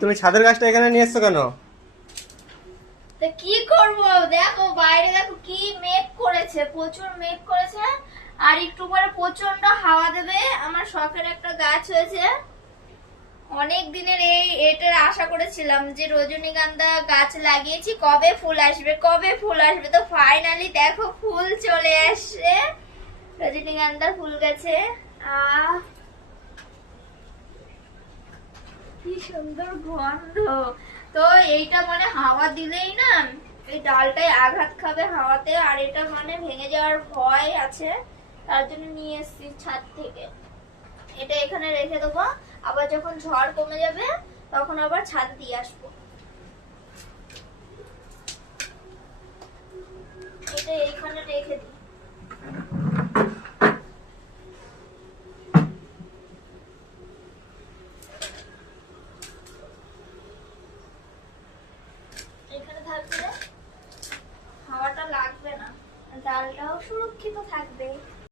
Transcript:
তুমি ছাদের গাছটা এখানে নিয়ে এসছো কেন? তা কি করব, দেখো বাইরে দেখো কি মেঘ করেছে, প্রচুর মেঘ করেছে। আর একটু পরে প্রচন্ড হাওয়া দেবে। আমার শখের একটা গাছ হয়েছে, অনেক দিনের এটার আশা করেছিলাম যে রজনীগন্ধা গাছ লাগিয়েছি, কবে ফুল আসবে কবে ফুল আসবে। তো ফাইনালি দেখো ফুল চলে আসছে, রজনীগন্ধার ফুল গাছে। আহ কি সুন্দর গন্ধ। তো এইটা মানে হাওয়া দিলেই না এই ডালটায় আঘাত খাবে হাওয়াতে, আর এটা মানে ভেঙে যাওয়ার ভয় আছে, তার জন্য নিয়ে এসেছি ছাদ থেকে। এটা এখানে রেখে দেবো, আবার যখন ঝড় কমে যাবে তখন আবার ছাদ দিয়ে আসবো। এটা এইখানে রেখে দিই। এখানে থাকলে হাওয়াটা লাগবে না, ডালটাও সুরক্ষিত থাকবে।